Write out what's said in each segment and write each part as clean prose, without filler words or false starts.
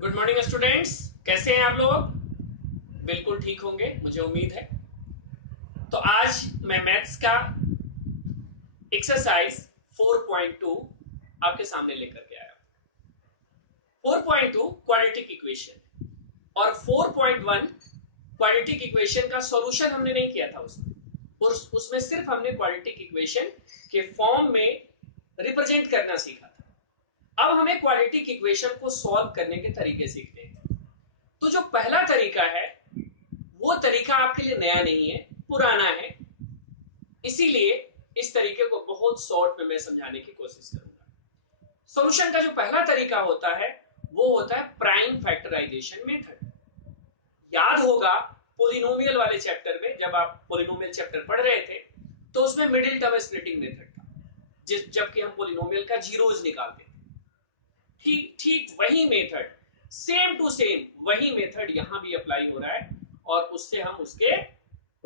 Good morning students, कैसे हैं आप लोग? बिल्कुल ठीक होंगे, मुझे उम्मीद है। तो आज मैं मैथ्स का एक्सरसाइज 4.2 आपके सामने लेकर के आया हूं। 4.2 क्वाड्रेटिक इक्वेशन और 4.1 क्वाड्रेटिक इक्वेशन का सॉल्यूशन हमने नहीं किया था उसमें सिर्फ हमने क्वाड्रेटिक इक्वेशन के फॉर्म में रिप्रेजेंट करना सीखा था। अब हमें क्वाड्रेटिक इक्वेशन को सॉल्व करने के तरीके सीखते हैं। तो जो पहला तरीका है वो तरीका आपके लिए नया नहीं है, पुराना है। इसीलिए इस तरीके को बहुत शॉर्ट में मैं समझाने की कोशिश करूंगा। सॉल्यूशन का जो पहला तरीका होता है वो होता है प्राइम फैक्टराइजेशन मेथड। याद होगा पोलिनोमियल वाले चैप्टर में, जब आप पोलिनोमियल चैप्टर पढ़ रहे थे तो उसमें मिडिल टर्म स्प्लिटिंग मेथड था, जबकि हम पोलिनोमियल का जीरोज निकालते थे। ठीक ठीक वही मेथड, सेम टू सेम वही मेथड यहां भी अप्लाई हो रहा है और उससे हम उसके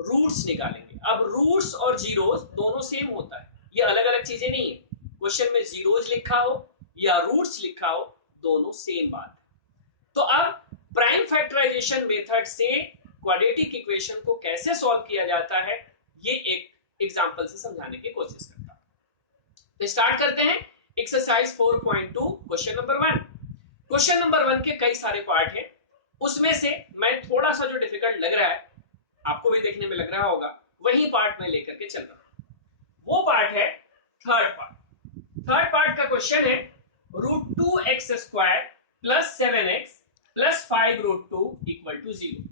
रूट्स निकालेंगे। अब रूट्स और जीरोस दोनों सेम होता है, ये अलग अलग चीजें नहीं है। क्वेश्चन में जीरोस लिखा हो या रूट्स लिखा हो, दोनों सेम बात है। तो अब प्राइम फैक्टराइजेशन मेथड से क्वाड्रेटिक इक्वेशन को कैसे सॉल्व किया जाता है, ये एक एग्जांपल से समझाने की कोशिश करता हूं। तो स्टार्ट करते हैं exercise 4.2 question number 1। Question number 1 के कई सारे पार्ट हैं, उसमें से मैं थोड़ा सा जो डिफिकल्ट लग रहा है, आपको भी देखने में लग रहा होगा, वही पार्ट मैं लेकर के चल रहा हूं। वो पार्ट है थर्ड पार्ट। थर्ड पार्ट का क्वेश्चन है √2x² plus 7x plus 5√2 equal to 0।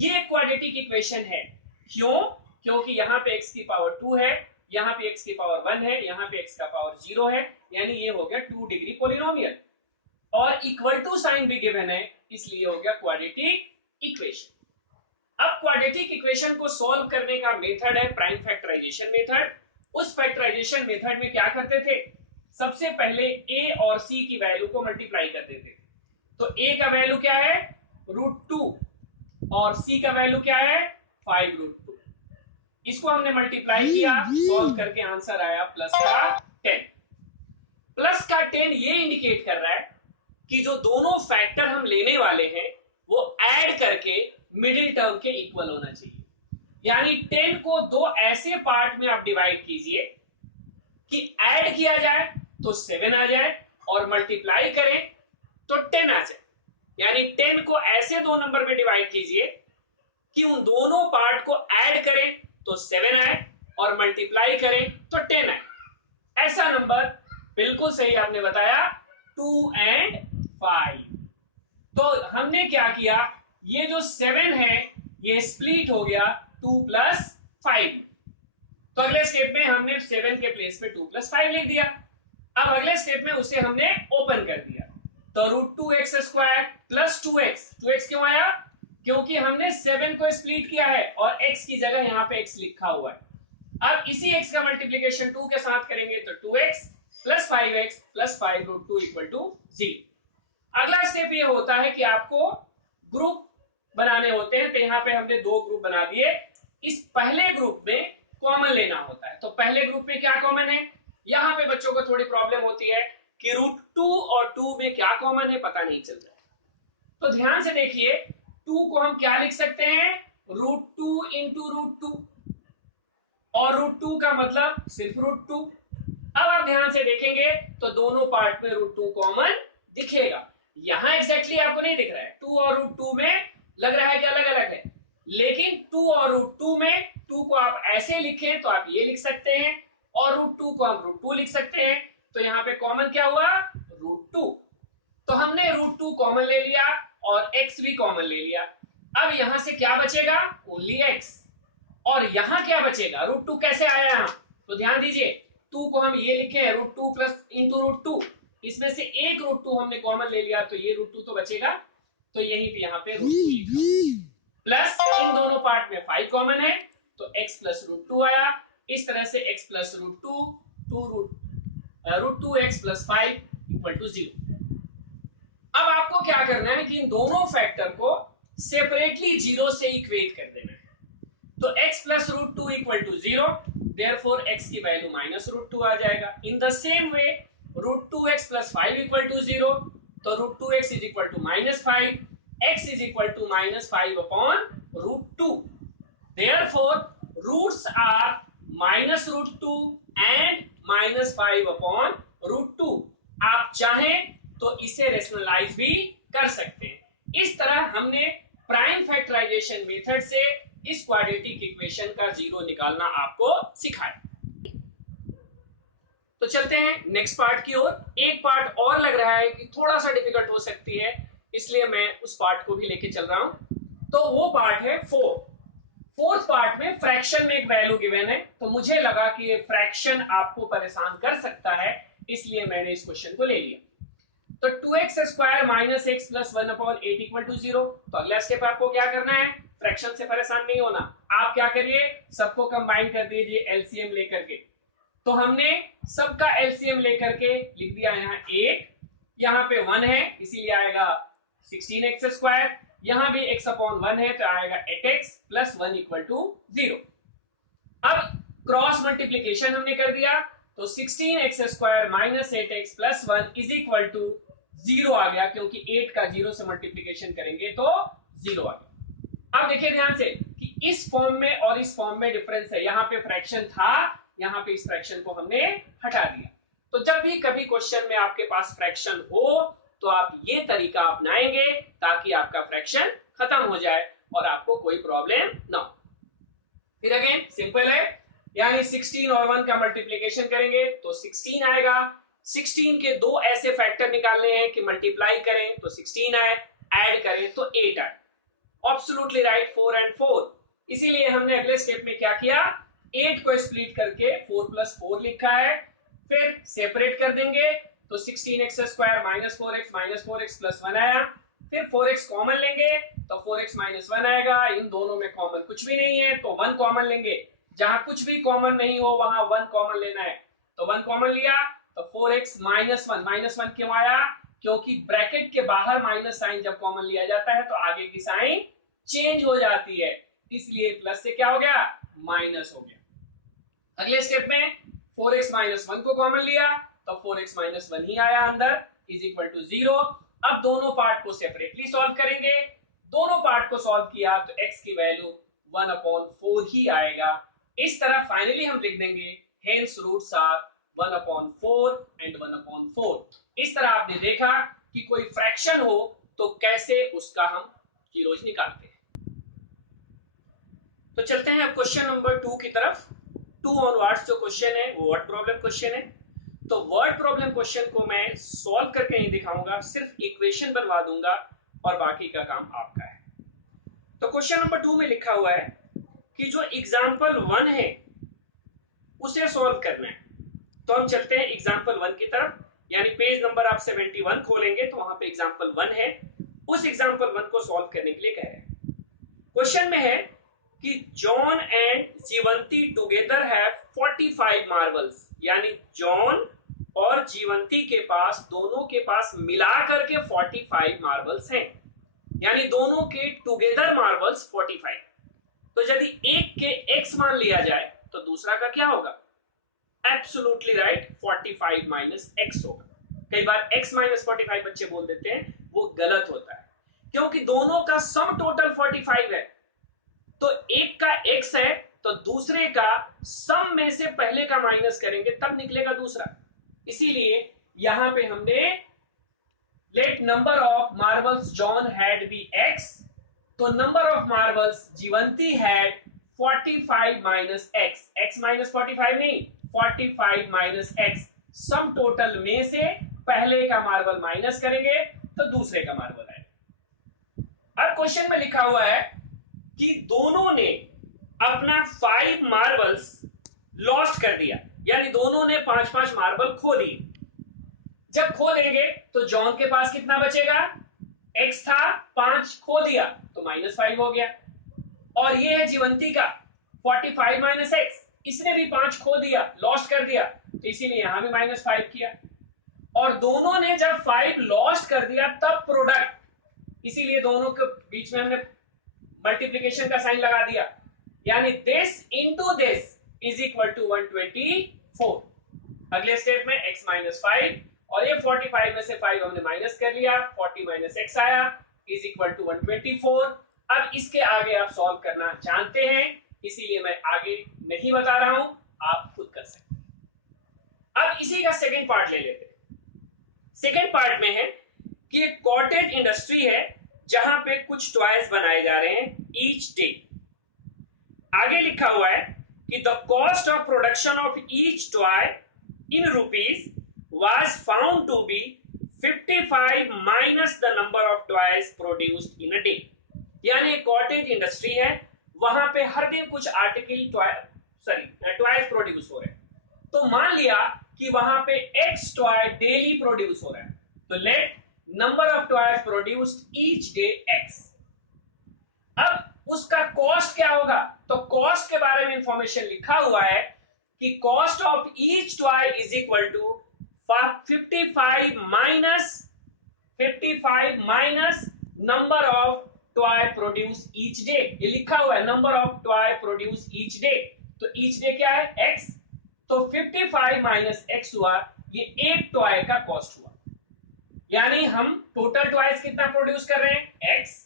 ये क्वाड्रेटिक इक्वेशन है। क्यों? क्योंकि यहां पे x की पावर 2 है, यहां पे x की पावर 1 है, यहां पे x का पावर 0 है, यानी ये हो गया 2 डिग्री पोलिनोमियल और इक्वल टू साइन भी गिवन है, इसलिए हो गया क्वाड्रेटिक इक्वेशन। अब क्वाड्रेटिक इक्वेशन को सॉल्व करने का मेथड है प्राइम फैक्टराइजेशन मेथड। उस फैक्टराइजेशन मेथड में क्या करते थे, सबसे पहले a और c की वैल्यू को मल्टीप्लाई करते थे। तो a का वैल्यू क्या है √2 और c का वैल्यू क्या है 5√2। इसको हमने मल्टीप्लाई किया, सॉल्व करके आंसर आया प्लस का 10। प्लस का 10 ये इंडिकेट कर रहा है कि जो दोनों फैक्टर हम लेने वाले हैं वो ऐड करके मिडिल टर्म के इक्वल होना चाहिए। यानी 10 को दो ऐसे पार्ट में आप डिवाइड कीजिए कि ऐड किया जाए तो 7 आ जाए और मल्टीप्लाई करें तो 10 आ जाए। यानी 10 को ऐसे दो नंबर में डिवाइड कीजिए कि उन दोनों पार्ट को ऐड करें तो 7 आए और मल्टीप्लाई करें तो 10 आए। ऐसा नंबर, बिल्कुल सही आपने बताया, 2 एंड 5। तो हमने क्या किया, ये जो 7 है ये स्प्लिट हो गया 2 प्लस 5। तो अगले स्टेप में हमने 7 के प्लेस में 2 प्लस 5 लिख दिया। अब अगले स्टेप में उसे हमने ओपन कर दिया, तो √2x² प्लस 2x। 2x क्यों आया? क्योंकि हमने 7 को स्प्लिट किया है और x की जगह यहां पे x लिखा हुआ है। अब इसी x का मल्टीप्लीकेशन 2 के साथ करेंगे तो 2x plus 5x plus 5√2 equal to 0। अगला स्टेप ये होता है कि आपको ग्रुप बनाने होते हैं, तो यहां पे हमने दो ग्रुप बना दिए। इस पहले ग्रुप में कॉमन लेना होता है। तो पहले ग्रुप में क्या कॉमन है, यहां पे बच्चों को थोड़ी प्रॉब्लम होती है कि √2 और 2 में क्या कॉमन है पता नहीं चल रहा है। तो ध्यान से देखिए, 2 को हम क्या लिख सकते हैं, √2 इंटू √2 और √2 का मतलब सिर्फ √2। अब आप ध्यान से देखेंगे तो दोनों पार्ट में √2 कॉमन दिखेगा। यहां एग्जैक्टली आपको नहीं दिख रहा है, 2 और √2 में लग रहा है कि अलग अलग है, लेकिन 2 और √2 में 2 को आप ऐसे लिखें तो आप ये लिख सकते हैं और √2 को हम √2 लिख सकते हैं। तो यहां पे कॉमन क्या हुआ, √2। तो हमने √2 कॉमन ले लिया और x भी कॉमन ले लिया। अब यहां से क्या बचेगा, ओनली x। और यहां क्या बचेगा, √2 कैसे आया यहां, तो ध्यान दीजिए, 2 को हम ये लिखे √2 प्लस इंटू √2, इसमें से एक √2 हमने कॉमन ले लिया तो ये √2 तो बचेगा, तो यहीं पे यहाँ पे √2 लिखा। प्लस इन दोनों पार्ट में 5 कॉमन है तो x प्लस √2 आया। इस तरह से x plus √2 √2x plus 5 equal to 0। अब आपको क्या करना है कि इन दोनों फैक्टर को सेपरेटली 0 से इक्वेट कर देना है। तो x plus √2 equal to 0, therefore x की वैल्यू माइनस √2 आ जाएगा। In the same way √2x plus 5 equal to 0, तो √2x is equal to -5, x is equal to -5 upon √2। Therefore roots are -√2 and -5 upon √2। आप चाहें तो इसे रेशनलाइज भी कर सकते हैं। इस तरह हमने प्राइम फैक्टराइजेशन मेथड से इस क्वाड्रेटिक इक्वेशन का जीरो निकालना आपको सिखाया। तो चलते हैं नेक्स्ट पार्ट की ओर। एक पार्ट और लग रहा है कि थोड़ा सा डिफिकल्ट हो सकती है, इसलिए मैं उस पार्ट को भी लेके चल रहा हूं। तो वो पार्ट है फोर्थ पार्ट में फ्रैक्शन में एक वैल्यू गिवन है, तो मुझे लगा कि ये फ्रैक्शन आपको परेशान कर सकता है, इसलिए मैंने इस क्वेश्चन को ले लिया। तो 2x square minus x plus 1/8 equal to 0। तो अगला स्टेप आपको क्या करना है, फ्रैक्शन से परेशान नहीं होना। आप क्या करिए, सबको कंबाइन कर दीजिए एलसीएम लेकर के। तो हमने सबका एलसीएम लेकर के लिख दिया यहाँ 8, यहाँ पे 1 है इसीलिए आएगा 16x स्क्वायर, यहाँ भी x अपॉन 1 है तो आएगा 8x प्लस 1 इक्वल टू 0। अब क्रॉस मल्टीप्लीकेशन हमने कर दिया, तो 16x square minus 8x plus 1 is equal to 0 आ गया, क्योंकि 8 का 0 से मल्टीप्लीकेशन करेंगे तो 0 आ गया। अब देखिए ध्यान से कि इस फॉर्म में और इस फॉर्म में डिफरेंस है। यहाँ पे फ्रैक्शन था, यहाँ पे इस फ्रैक्शन को हमने हटा दिया। तो जब भी कभी क्वेश्चन में आपके पास फ्रैक्शन हो तो आप ये तरीका अपनाएंगे ताकि आपका फ्रैक्शन खत्म हो जाए और आपको कोई प्रॉब्लम ना हो। फिर अगेन सिंपल है, यानी 16 और 1 का मल्टीप्लीकेशन करेंगे तो 16 आएगा। 16 के दो ऐसे फैक्टर निकालने हैं कि मल्टीप्लाई करें तो 16 आए, ऐड करें तो 8 आए। Absolutely right, 4 and 4। इसीलिए हमने अगले स्टेप में क्या किया, 8 को स्प्लिट करके 4 + 4 लिखा है, फिर सेपरेट कर देंगे तो 16x square minus 4x plus 1 आया। फिर 4x कॉमन लेंगे तो 4x माइनस 1 आएगा। इन दोनों में कॉमन कुछ भी नहीं है तो 1 कॉमन लेंगे, जहां कुछ भी कॉमन नहीं हो वहां 1 कॉमन लेना है, तो 1 कॉमन लिया तो 4x माइनस 1 क्यों आया, क्योंकि ब्रैकेट के बाहर माइनस साइन जब कॉमन लिया जाता है तो आगे की साइन चेंज हो जाती है, इसलिए प्लस से क्या हो गया, माइनस हो गया। अगले स्टेप में 4x माइनस 1 को कॉमन लिया तो 4x माइनस 1 ही आया अंदर, इज इक्वल टू 0। अब दोनों पार्ट को सेपरेटली सॉल्व करेंगे। दोनों पार्ट को सॉल्व किया तो x की वैल्यू 1/4 ही आएगा। इस तरह फाइनली हम लिख देंगे हेंस रूट्स आर 1/4 एंड 1/4। इस तरह आपने देखा कि कोई फ्रैक्शन हो तो कैसे उसका हम जीरोज निकालते हैं। तो चलते हैं अब क्वेश्चन नंबर 2 की तरफ। 2 ऑनवर्ड्स जो क्वेश्चन है वो वर्ड प्रॉब्लम क्वेश्चन है। तो वर्ड प्रॉब्लम क्वेश्चन को मैं सॉल्व करके नहीं दिखाऊंगा, सिर्फ इक्वेशन बनवा दूंगा और बाकी का काम आपका है। तो क्वेश्चन नंबर 2 में लिखा हुआ है कि जो एग्जांपल 1 है उसे सॉल्व करना है। तो हम चलते हैं एग्जांपल 1 की तरफ, यानी पेज नंबर आप 71 खोलेंगे तो वहां पे एग्जांपल 1 है। उस एग्जांपल 1 को सॉल्व करने के लिए कह रहे हैं। क्वेश्चन में है कि John and Jeevanti together have 45 marbles, यानी जॉन और जीवंती के पास, दोनों के पास मिलाकर के 45 मार्बल्स हैं, यानी दोनों के टुगेदर मार्बल्स 45। तो यदि एक के x मान लिया जाए तो दूसरा का क्या होगा, एब्सोल्युटली राइट, 45 माइनस x होगा। कई बार x माइनस 45 बच्चे बोल देते हैं, वो गलत होता है, क्योंकि दोनों का सम टोटल 45 है। तो एक का x है तो दूसरे का सम में से पहले का माइनस करेंगे तब निकलेगा दूसरा। इसीलिए यहां पे हमने let number of marbles John had be x, तो number of marbles Jeevanti had 45 minus x, x minus 45 नहीं, 45 माइनस x। सम टोटल में से पहले का मार्बल माइनस करेंगे तो दूसरे का मार्बल आएगा। अब क्वेश्चन में लिखा हुआ है कि दोनों ने अपना 5 मार्बल्स लॉस्ट कर दिया, यानी दोनों ने 5-5 मार्बल खो दिए। जब खो देंगे तो जॉन के पास कितना बचेगा, x था, 5 खो दिया तो -5 हो गया। और ये है जीवंती का 45 माइनस x, इसने भी 5 खो दिया, लॉस्ट कर दिया, तो इसीलिए यहां भी -5 किया। और दोनों ने जब 5 लॉस्ट कर दिया तब प्रोडक्ट, इसीलिए दोनों के बीच में हमने मल्टीप्लीकेशन का साइन लगा दिया, यानी this into this is equal to 124। अगले स्टेप में x माइनस 5 और ये 45 में से 5 हमने माइनस कर लिया, 40 माइनस एक्स आया इज इक्वल टू 124। अब इसके आगे आप सॉल्व करना जानते हैं, इसीलिए मैं आगे नहीं बता रहा हूं, आप खुद कर सकते हैं। अब इसी का सेकंड पार्ट ले लेते हैं। सेकंड पार्ट में है कि एक कॉटेज इंडस्ट्री है जहां पे कुछ टॉयज बनाए जा रहे हैं ईच डे। आगे लिखा हुआ है कि the cost of production of each toy in rupees was found to be 55 minus the number of toys produced in a day। यानी कॉटेज इंडस्ट्री है, वहां पे हर दिन कुछ आर्टिकल टॉयज प्रोड्यूस हो रहे हैं। तो मान लिया कि वहां पे एक्स टॉय डेली प्रोड्यूस हो रहा है, तो late number of toys produced each day x. अब उसका कॉस्ट क्या होगा, तो कॉस्ट के बारे में इंफॉर्मेशन लिखा हुआ है कि cost of each toy is equal to 55 minus number of toy produce each day. ये लिखा हुआ है number of toy produce each day, तो ईच डे क्या है एक्स, तो 55 माइनस एक्स हुआ, ये एक टॉय का कॉस्ट हुआ। यानी हम टोटल टॉयज कितना प्रोड्यूस कर रहे हैं एक्स,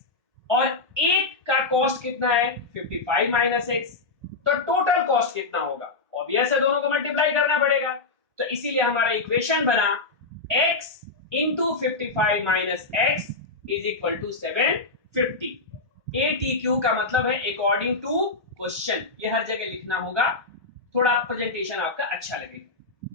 और एक का कॉस्ट कितना है 55 माइनस एक्स, तो टोटल कॉस्ट कितना होगा, ऑब्वियस है दोनों को मल्टीप्लाई करना पड़ेगा। तो इसीलिए हमारा इक्वेशन बना x into 55 minus x is equal to 750। ATQ का मतलब है अकॉर्डिंग टू क्वेश्चन, ये हर जगह लिखना होगा, थोड़ा प्रेजेंटेशन आपका अच्छा लगेगा।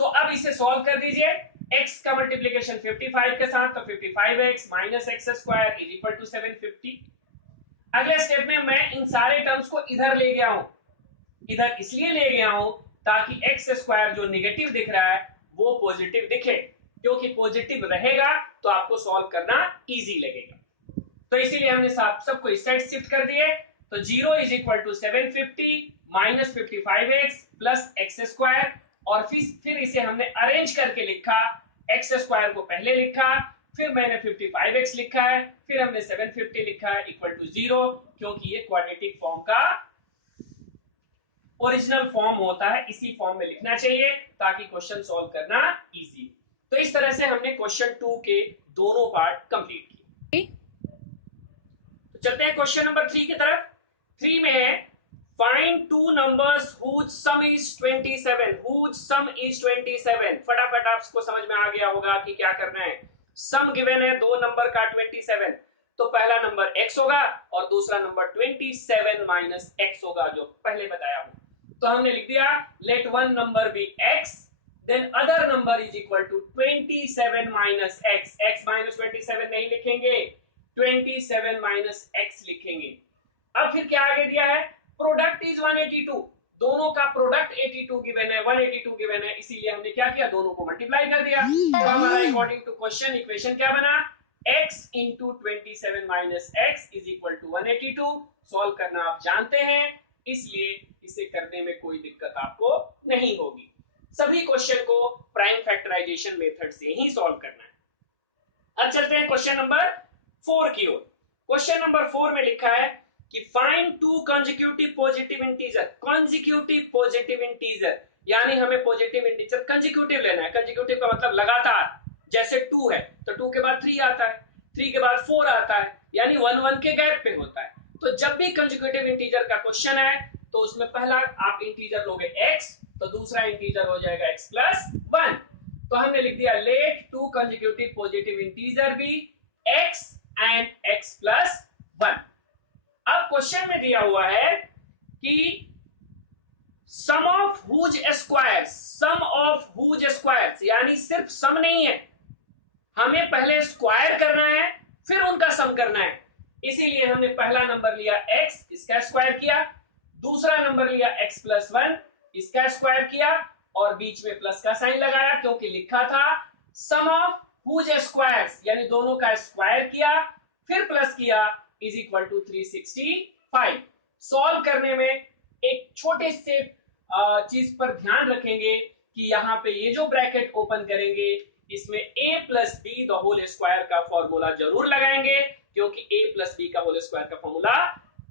तो अब इसे सॉल्व कर दीजिए, x का मल्टीप्लीकेशन 55 के साथ, तो 55x minus x square is equal to 750। अगले स्टेप में मैं इन सारे टर्म्स को इधर ले गया हूं, इधर इसलिए ले गया हूं ताकि एक्स स्क्वायर जो निगेटिव दिख रहा है वो पॉजिटिव दिखे, क्योंकि पॉजिटिव रहेगा तो आपको सॉल्व करना इजी लगेगा। तो इसीलिए हमने सबको इस साइड शिफ्ट कर दिए, तो 0 is equal to 750 minus 55x plus x square, और फिर इसे हमने अरेंज करके लिखा, एक्स स्क्वायर को पहले लिखा, फिर मैंने 55x लिखा है, फिर हमने 750 लिखा है इक्वल टू 0, क्योंकि ये क्वाड्रेटिक फॉर्म का ओरिजिनल फॉर्म होता है, इसी फॉर्म में लिखना चाहिए ताकि क्वेश्चन सॉल्व करना इजी। तो इस तरह से हमने क्वेश्चन 2 के दोनों पार्ट कंप्लीट किए। तो चलते हैं क्वेश्चन नंबर 3 की तरफ। 3 में है find two numbers whose sum is 27, whose sum is 27। फटाफट आपको समझ में आ गया होगा कि क्या करना है। सम गिवन है दो नंबर का 27, तो पहला नंबर x होगा और दूसरा नंबर 27 माइनस x होगा, जो पहले बताया हूं। तो हमने लिख दिया let one number be x, then other number is equal to 27 minus x। x minus 27 नहीं लिखेंगे, 27 माइनस x लिखेंगे। अब फिर क्या आगे दिया है, प्रोडक्ट इज 182, दोनों का प्रोडक्ट 82 गिवन है, 182 गिवन है, इसीलिए हमने क्या किया, दोनों को मल्टीप्लाई कर दिया। तो हमारा अकॉर्डिंग टू क्वेश्चन इक्वेशन क्या बना, x into 27 minus x is equal to 182। Solve करना आप जानते हैं, इसलिए इसे करने में कोई दिक्कत आपको नहीं होगी। सभी क्वेश्चन को प्राइम फैक्टराइजेशन मेथड से ही सॉल्व करना है। अब चलते हैं क्वेश्चन नंबर 4 की ओर। क्वेश्चन नंबर 4 में लिखा है कि find to consecutive positive integer. Consecutive positive integer यानी हमें पॉजिटिव इंटीजर कंसेक्यूटिव लेना है। कंसेक्यूटिव का मतलब लगातार, जैसे 2 है तो 2 के बाद 3 आता है, 3 के बाद 4 आता है, यानी 1 1 के गैप पे होता है। तो जब भी कंसेक्यूटिव इंटीजर का क्वेश्चन है तो उसमें पहला आप इंटीजर लोगे x, तो दूसरा इंटीजर हो जाएगा x प्लस 1। तो हमने लिख दिया let two consecutive positive integer be x and x plus 1। अब क्वेश्चन में दिया हुआ है कि sum of whose squares, sum of whose squares यानी सिर्फ सम नहीं है, हमें पहले स्क्वायर करना है फिर उनका सम करना है। इसीलिए हमने पहला नंबर लिया x, इसका स्क्वायर किया, दूसरा नंबर लिया x प्लस 1, इसका स्क्वायर किया, और बीच में प्लस का साइन लगाया क्योंकि लिखा था सम ऑफ हुज स्क्वायर्स, यानी दोनों का स्क्वायर किया फिर प्लस किया इज इक्वल टू 365। सॉल्व करने में एक छोटे से चीज पर ध्यान रखेंगे कि यहाँ पे ये जो ब्रैकेट ओपन करेंगे इसमें a plus b the whole square का फॉर्मूला जरूर लगाएंगे, क्योंकि a प्लस बी का होल स्क्वायर का फॉर्मूला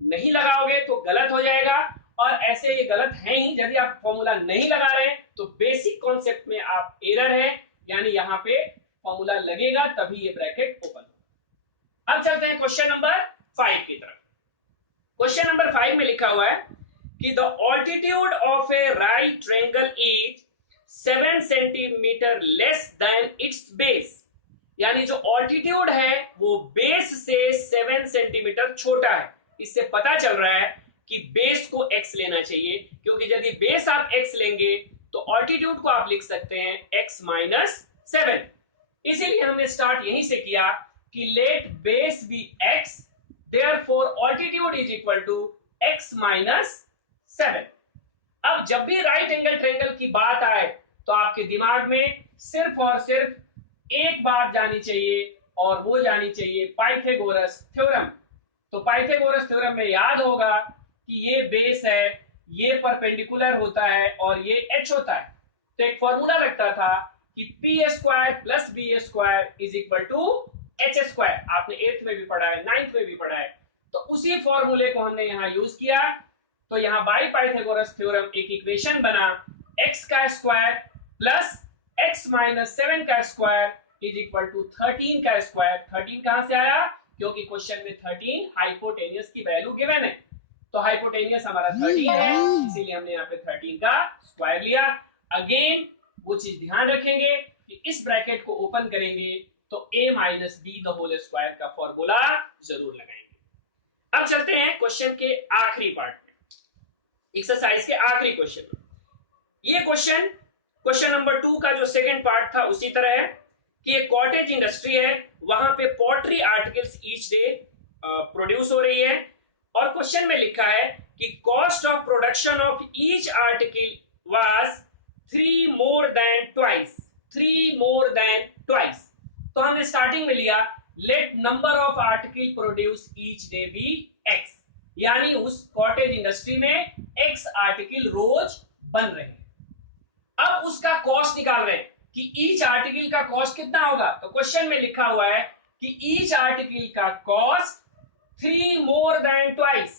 नहीं लगाओगे तो गलत हो जाएगा, और ऐसे ये गलत है ही। यदि आप फॉर्मूला नहीं लगा रहे तो बेसिक कॉन्सेप्ट में आप एरर है, यानी यहां पे फॉर्मूला लगेगा तभी ये ब्रैकेट ओपन होगा। अब चलते हैं क्वेश्चन नंबर 5 की तरफ। क्वेश्चन नंबर 5 में लिखा हुआ है कि the altitude of A right triangle is 7 centimetre less than it's base, यानी जो ऑल्टीट्यूड है वो बेस से 7 सेंटीमीटर छोटा है। इससे पता चल रहा है कि बेस को x लेना चाहिए, क्योंकि यदि बेस आप x लेंगे तो ऑल्टीट्यूड को आप लिख सकते हैं x माइनस 7। इसीलिए हमने स्टार्ट यहीं से किया कि let base be x, therefore altitude is equal to x minus 7। अब जब भी राइट एंगल ट्रायंगल की बात आए तो आपके दिमाग में सिर्फ और सिर्फ एक बात जानी चाहिए और वो जानी चाहिए पाइथागोरस थ्योरम। तो पाइथागोरस थ्योरम में याद होगा कि ये बेस है, ये परपेंडिकुलर होता है और ये h होता है। तो एक फॉर्मूला रखता था कि p square plus b square is equal to h square. आपने 8th में भी पढ़ा है, 9th में भी पढ़ा है। तो उसी फॉर्मूले को हमने यहाँ यूज किया। तो यहाँ बाई पाइथागोरस थ्योरम एक इक्वेशन बना, x का स्क्वायर प्लस x माइनस 7 का स्क्वायर इज इक्वल टू 13 का स्क्वायर। 13 कहां से आया? क्योंकि क्वेश्चन में 13 हाइपोटेनियस की वैल्यू गिवन है, तो हाइपोटेनियस हमारा 13 है, इसीलिए हमने यहाँ पे 13 का स्क्वायर लिया। अगेन वो चीज ध्यान रखेंगे कि इस ब्रैकेट को ओपन करेंगे तो a minus b the whole square का फॉर्मूला जरूर लगाएंगे। अब चलते हैं क्वेश्चन के आखिरी पार्ट में, एक्सरसाइज के आखिरी क्वेश्चन में। ये क्वेश्चन नंबर 2 का जो सेकंड पार्ट था उसी तरह है कि एक कॉटेज इंडस्ट्री है, वहां पे poultry articles each day produce हो रही है और क्वेश्चन में लिखा है कि cost of production of each article was 3 more than twice। तो हमने स्टार्टिंग में लिया let number of article produce each day be x, यानी उस कॉटेज इंडस्ट्री में x आर्टिकल रोज बन रहे हैं। अब उसका कॉस्ट निकाल रहे हैं कि ईच आर्टिकल का कॉस्ट कितना होगा। तो क्वेश्चन में लिखा हुआ है कि ईच आर्टिकल का cost 3 more than twice।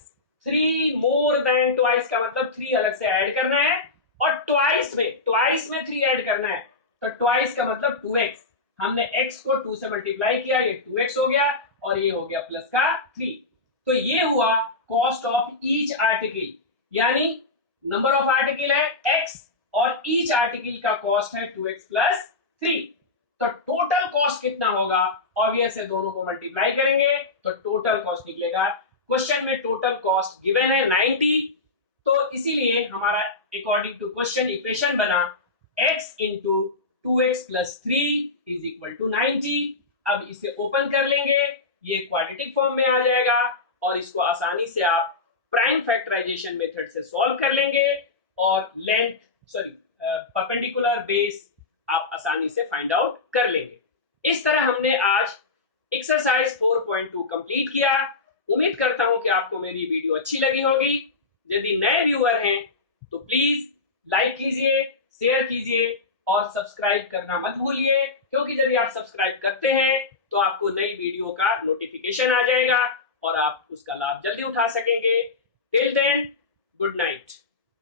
3 more than twice का मतलब 3 अलग से ऐड करना है और ट्वाइस में 3 ऐड करना है। तो ट्वाइस का मतलब 2x। हमने x को 2 से मल्टीप्लाई किया, ये 2x हो गया और ये हो गया प्लस का 3। तो ये हुआ कॉस्ट ऑफ ईच आर्टिकल, यानी नंबर ऑफ आर्टिकल है x और ईच आर्टिकल का कॉस्ट है 2x प्लस 3। तो टोटल कॉस्ट कितना होगा? ऑब्वियस है, दोनों को मल्टीप्लाई करेंगे तो टोटल कॉस्ट निकलेगा। क्वेश्चन में टोटल कॉस्ट गिवन है 90, तो इसीलिए हमारा अकॉर्डिंग टू क्वेश्चन इक्वेशन बना x into 2x plus 3 is equal to 90। अब इसे ओपन कर लेंगे, ये क्वाड्रेटिक फॉर्म में आ जाएगा और इसको आसानी से आप प्राइम फैक्टराइजेशन मेथड से सॉल्व कर लेंगे और परपेंडिकुलर बेस आप आसानी से फाइंड आउट कर लेंगे। इस तरह हमने आज एक्सरसाइज 4.2 कंप्लीट किया। उम्मीद करता हूं कि आपको मेरी वीडियो अच्छी लगी होगी। यदि नए व्यूअर हैं तो प्लीज लाइक कीजिए, शेयर कीजिए और सब्सक्राइब करना मत भूलिए, क्योंकि यदि आप सब्सक्राइब करते हैं तो आपको नई वीडियो का नोटिफिकेशन आ जाएगा और आप उसका लाभ जल्दी उठा सकेंगे। Till then, good night.